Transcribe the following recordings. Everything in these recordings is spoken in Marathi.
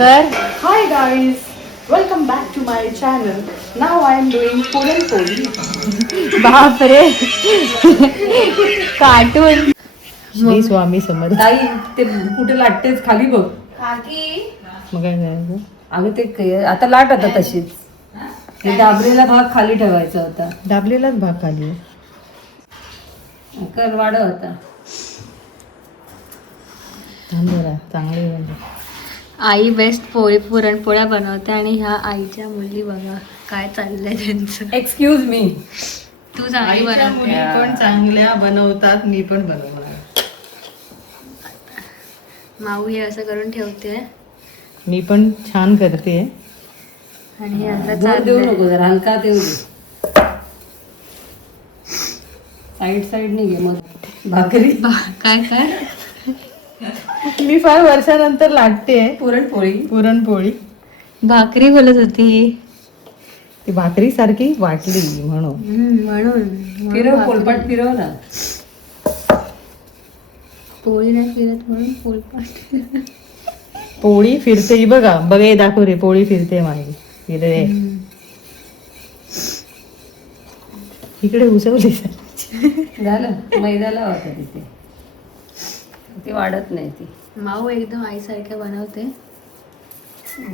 कर. Hi guys, welcome back to my channel. Now I am doing puran poli. बापरे कार्टून. श्री स्वामी समर्थ. ताई ते कुठे लाटतेच खाली बघ. मग काय करायचं? अगं ते आता लाट आता तशीच. ते दाबलेला भाग खाली ठेवायचा होता. दाबलेलाच भाग खाली. कर वाढ होता. चांगली म्हणजे आई बेस्ट पुरणपोळ्या बनवते आणि ह्या आईच्या मुली बघा काय चाललंय त्यांचं. Excuse me. तू चांगली बनवते. पण चांगल्या बनवतात, मी पण बनवणार. माऊ हे असं करून ठेवते मी पण छान करते. आणि हे आता जोर देऊ चाललंय. नको जरा हलका देऊ दे. साईड ने घे मग भाकरी. काय काय मी फार वर्षानंतर लाटते पुरणपोळी. भाकरी बोलत होती ती भाकरी सारखी वाटली म्हणून. म्हणून फिरव पोलपाट फिरव ना. पोळी नाही फिरत म्हणून पोलपाट. पोळी फिरते ही बघा हे दाखव रे. पोळी फिरते माझी. फिरते इकडे उसवली. झालं मैद्याला होता तिथे. ती वाढत नाही ती. माऊ एकदम आईसारख्या बनवते.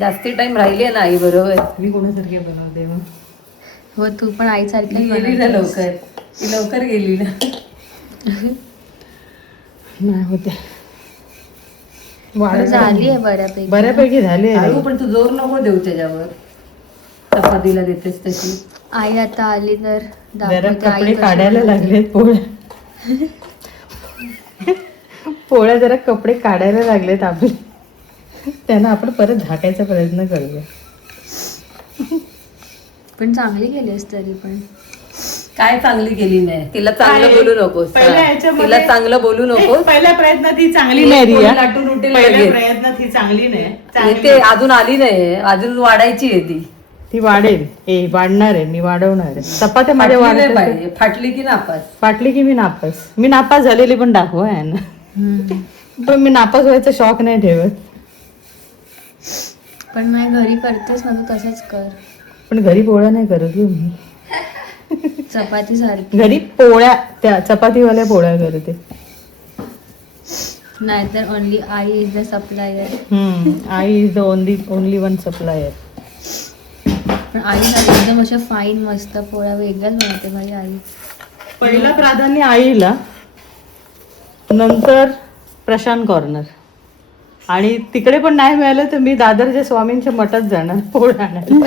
जास्ती टाइम राहिली ना आई बरोबर. मी कोणासारखे बनवते मग? हो तू पण आईसारख्या गेली ना लवकर. ती लवकर गेली ना. नाही होते. झाली आहे बऱ्यापैकी. बऱ्यापैकी झाली आहे. हळू पण तू जोर नको देऊ त्याच्यावर. चपातीला देतेस तशी. आई आता आली तर जरा दाखवते आई कपडे कशी काढायला बनवते. लागलेत पोळ्या जरा कपडे काढायला लागलेत आपले. त्यांना आपण परत झाकायचा प्रयत्न करूया. पण चांगली केलीस तरी पण. काय चांगली केली नाही. तिला चांगलं बोलू नकोस. पहिल्या ह्याच्यामध्ये- तिला चांगलं बोलू नकोस. पहिल्या प्रयत्नात ही चांगली नाही नाही. रिया. लाटून उठेल पहिल्या लगेच. प्रयत्नात ही चांगली नाही. ते अजून आली नाही. अजून वाढायची आहे ती. ती वाढेल. वाढणार आहे. मी वाढवणार आहे. चपात्या माझ्या फाटली नाही वाढत पाहिजे. फाटली की नापास. फाटली की मी नापास झालेली पण दाखव आहे ना. पण मी नापास व्हायचा शॉक नाही ठेवत. पण नाही घरी करतेस ना तू तसंच कर. पण घरी पोळ्या नाही करत हो मी. चपाती सारखी. घरी पोळ्या त्या चपातीवाल्या पोळ्या करते. नाहीतर only I is the supplier. I is the only one supplier. पण आई एकदम अशा फाईन मस्त पोळ्या वेगळ्याच बनवते भाई आई. पहिलं प्राधान्य आईला, नंतर प्रशांत कॉर्नर. आणि तिकडे पण नाही मिळालं तर मी दादरच्या स्वामींच्या मठात जाणार पोळ्या आणायला.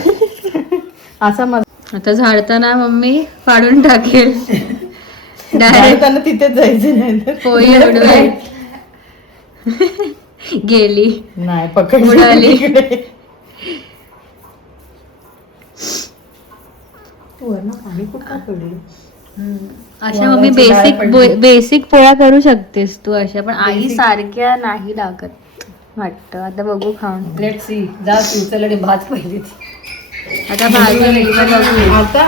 असा माझा. आता झाडताना मम्मी फाडून टाकेल. डायरेक्ट त्यांना तिथेच जायचं नाही तर पोळी उडवेल. गेली नाही पकड उडाली. पाणी कुठं पडलं? अशा मम्मी बेसिक पोळ्या करू शकतेस तू अशा. पण आई सारख्या नाही लागत वाटतं. आता बघू खाऊन. Let see. जा फ्युचर आणि भात पहिली. आता भाजून बघू. आता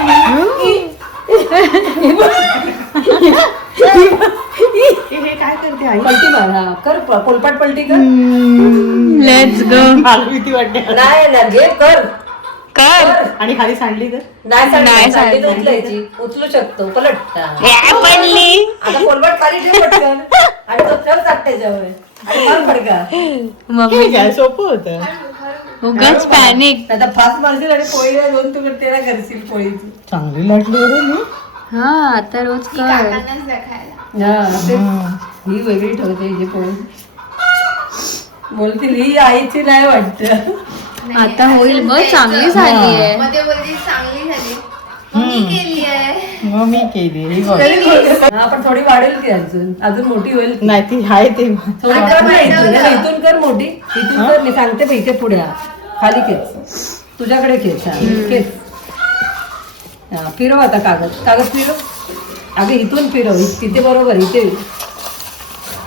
हे काय करते आई? पलटी मार. हा कर. पोलपाट पलटी कर. Let's go. मला भीती वाटते. नाही ना घे कर. आणि खाली सांडली तर नाही सांडली तर उचलायची. उचलू शकतो. पलट. पडली. आता पोलपाट खाली ठेव पटकन. आणि तो ठेव टाक त्याच्यावर. आणि मार फडका. मम्मी काय सोपं होतं. उगाच पॅनिक. आता फास्ट मारशील आणि पोळीला दोन तुकडे तेरा करशील पोळीची. चांगली लाटली रे मी. हा आता रोज कर. ही वेगळी ठेवते ही पोळी. बोलतील ही आईची नाही वाटत. आता होईल बघ. चांगली झाली आहे. मग मी केली ही बघ. आपण थोडी वाढेल ती अजून मोठी होईल. नाही ती आहे ते थोडी कर ना इथून कर मोठी. इथून कर. मी सांगते पण इथे पुढे खाली खेच. तुझ्याकडे खेच. खेच. हा फिरव आता कागद फिरव. अगं इथून फिरव. तिथे बरोबर.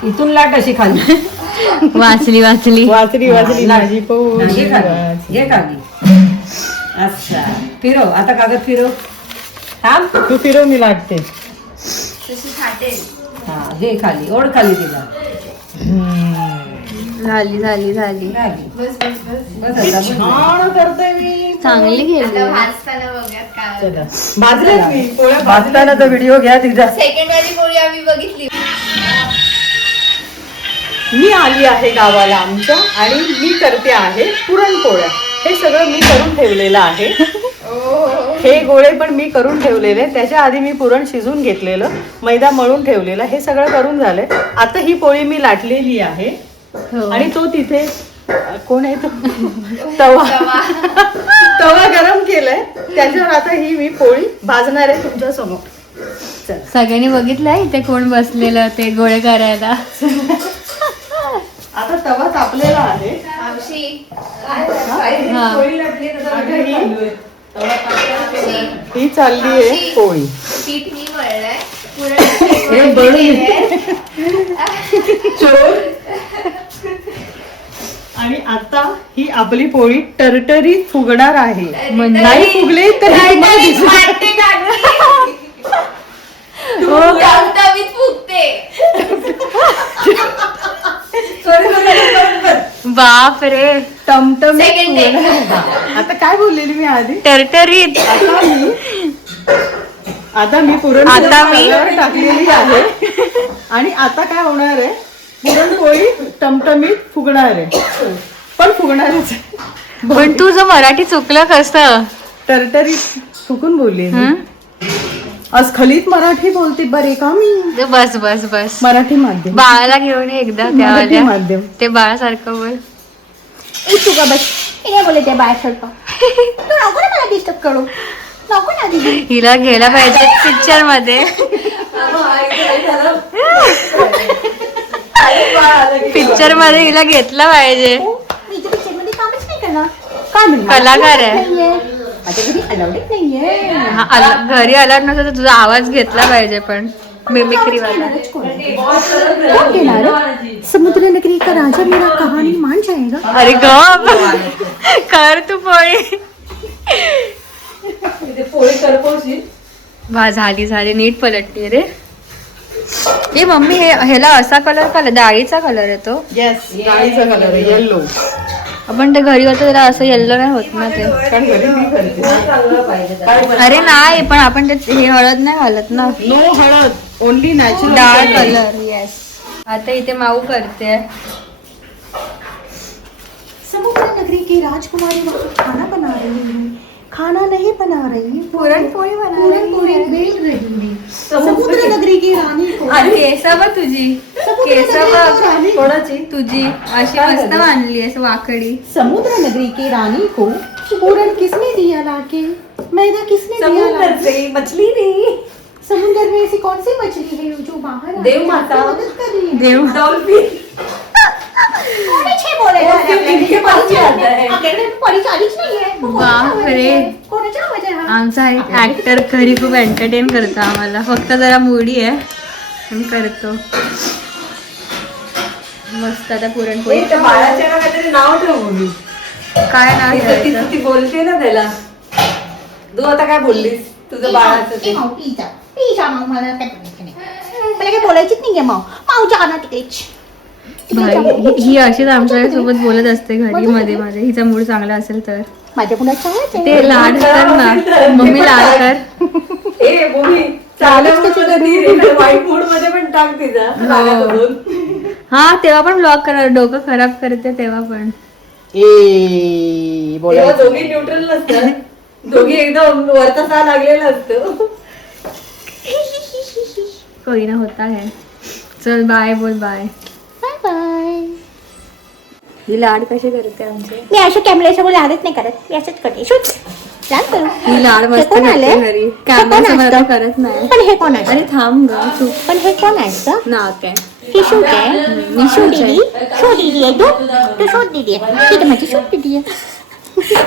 इथून लाट अशी खाली. वाचली वाचली माझी पोळी. घे कागी. अच्छा फिरव आता कागद फिरव. थांब. तू फिरव मी लाटते. हा घे खाली. ओढ खाली तिला. झाली झाली. बस आता बस. छान करते मी. चांगली आता गेली भाजताना बघूयात काय चला. भाजलेत मी पोळ्या भाजतानाचा व्हिडिओ घ्या तिचा. सेकंड वाली पोळी आम्ही बघितली. मी आली आहे गावाला आमच्या आणि मी करते आहे पुरणपोळ्या. हे सगळं मी करून ठेवलेलं आहे. हे गोळे पण मी करून ठेवलेले. त्याच्या आधी मी पुरण शिजून घेतलेलं, मैदा मळून ठेवलेलं, हे सगळं करून झालंय. आता ही पोळी मी लाटलेली आहे आणि तो तिथे कोण आहे तो तवा तवा गरम केलाय. त्याच्यावर आता ही मी पोळी भाजणार आहे तुमच्या समोर. चला. सगळ्यांनी बघितलंय इथे कोण बसलेलं ते गोळे करायला. आता तवा तापलेला आहे. मावशी हा. पोळी लाटली तसं आता ही मावशी, ही चालली आहे पोळी. पीठ मी मळलंय. पुरण आणि आता ही आपली पोळी टरटरीत फुगणार आहे. म्हणजे नाही फुगले तर हे तुम्हाला दिसेल. टवटवीत फुगते. बाप रे टमटम Second day. आता काय बोललेली मी आधी. टरटरीत. आता मी पुरण आता मी- तव्यावर टाकलेली आहे आणि आता काय होणार आहे, पुरणपोळी टमटमीत फुगणार आहे. पण फुगणारच आहे. पण तुझं मराठी चुकलं कसं? टरटरीत फुकून बोलली मी. हं? अस्खलित मराठी बोलते बरे का मी. बस बस बस. मराठी माध्यम. बाळाला घेऊन ये एकदा मराठी त्यावाल्या. माध्यम. ते बाळासारखं बोल. तुका बस बोले ते बाय सारखं तू नको ना मला डिस्टर्ब करू. नको ना दीदी. हिला घ्यायला पाहिजे पिक्चर मध्ये. पिक्चर मध्ये हिला घेतलं पाहिजे. मी इथे पिक्चर मध्ये कामच नाही करणार. काय म्हणणार? कलाकार आहे. माझ्या घरी अलाउडच नाहीये. हा, घरी आला नसतं तर तुझा आवाज घेतला पाहिजे पण मिमिक्री वाला. कोण घेणार? समुद्र नगरी का राजा मेरा कहानी मान जाएगा. अरे गप कर तू पोळी. पोळी करपोशी. वा झाली झाली नीट पलटली रे. ए मम्मी ह्याला असा कलर का डाळीचा कलर येतो. येस, डाळीचा कलर आहे येल्लो. आपण ते घरी होतो त्याला असं येल्लो नाही होत ना ते. कारण घरी मी करते. चांगलं पाहिजे त्याला. अरे नाही पण आपण ते हे हळद नाही घालत ना. नो हळद, ओनली नॅचरल डाळ कलर. येस. आता इथे माऊ करते. समुद्र नगरी की राजकुमारी वहाँ खाना बना रही है. खाना नहीं बना रही, पुरणपोळी बेल रही है. समुद्र नगरी की रानी को केस बघ तुझी. केस बघ कोणाची? तुझी अशी मस्त बांधली असं वाकडी. समुद्र नगरी की रानी को पूरन किसने दिया लाके. मैदा किसने दिया समुद्र लाके. से मछली नहीं. समुद्र में ऐसी कौन सी मछली है जो बाहर आके देव माता. आपकी मदद कर रही है. देव डॉल्फिन. कोणी छे बोलेगा उसके इनके पास ही आता है. आपल्याकडे परीक्षा आलीच नाहीये. बापरे. कोणाच्या आवाज आहे हा? आमचा एक ऍक्टर घरी खूप एंटरटेन करतो आम्हाला. फक्त जरा मुडी आहे पण करतो मस्त. आता पुरणपोळी त्या बाळाच्या ना काहीतरी नाव ठेव बोलली. काय नाव ठेवायचं? ती बोलते ना त्याला. तू आता काय बोललीस तुझं बाळाचं ते? माऊ पिझ्झा माऊ मला काय बोलायचं नाही. मला काय बोलायचीच नाहीये माऊ. माऊ जाणार तिकडेच. भाई ही अशीच आमच्या सोबत बोलत असते घरी मध्ये मध्ये. हिचा मूड चांगला असेल तर. माझ्या मुलाचा आवाज आहे. ते लाड कर ना मम्मी लाड कर. ए बोली चालत वाईट मूड मध्ये पण टाक तिचा रागावरून. हा तेव्हा पण ब्लॉग करा. डोकं खराब करते तेव्हा पण. तेव्हा दोघी न्यूट्रल नसतात. दोघी एकदम वरचा सा लागलेला असतो. कोई ना होता है. चल बाय बोल बाय. Bye bye. ही लाड कशी करते आमचे. मी अशा कॅमेऱ्यासमोर लाडच नाही करत. मी असंच करते. शूट लाड करू. ही लाड मस्त हे कोण आले? करते घरी. हे कॅमेरा कोण समोर असतं? आता करत नाही. पण हे कोण आहे? अरे थांब ग तू. पण हे कोण आहे? नाक आहे. ही शूट आहे. मी शूट दीदी. शूट दीदी आहे तू. तू शूट दीदी आहे. ठीक आहे माझी शूट दीदी आहे.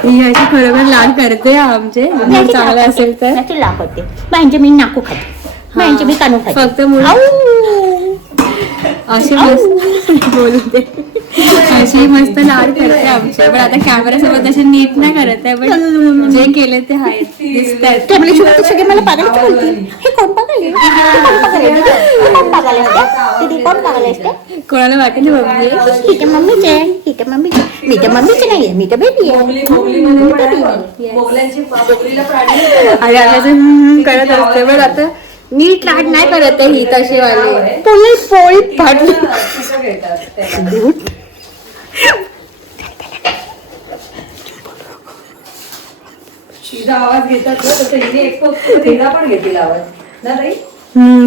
ही अशी खरोखर लाड करते आमचे. मूड चांगला असेल तर. याची लाभ होते. म्हणजे मी नाकू खाते. म्हणजे मी कानू खाते. फक्त मूड आऊ. अशी मस्त बोलते. अशी मस्त लाड करते आमचे, पण आता कॅमेरा सोबत असे नीट नाही करत आहे, पण जे केले ते आहेत दिसतात. कॅमेऱ्यासोबत सगळे मला पागल बोलतील. हे कोण पागल आहे? हे कोण पागल आहे? हे कोण पागल असते? दीदी कोण पागल असते? कोणाला वाटत नाही मम्मी आहे. ही तर मम्मीचे आहे. ही तर मम्मीचे. मी तर मम्मीची नाहीये, मी तर बेबी आहे. मोगलीमध्ये पण आहे बघ. मोगलीला प्राणी आणि आम्ही असं करत असते, पण आता नीट लाड नाही करत आहे ही तशी वाली. पोळी फाटली. तिथं घेतात त्याला. तिचा आवाज घेतात ना, तसं हिने एक तिला पण घेतील आवाज ना ताई.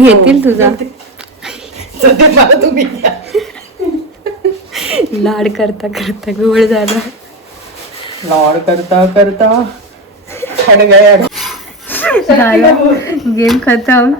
घेतील तुझा तुम्ही लाड करता करता गोळ झाला. लॉड करता करता हट गया. गेम खतम.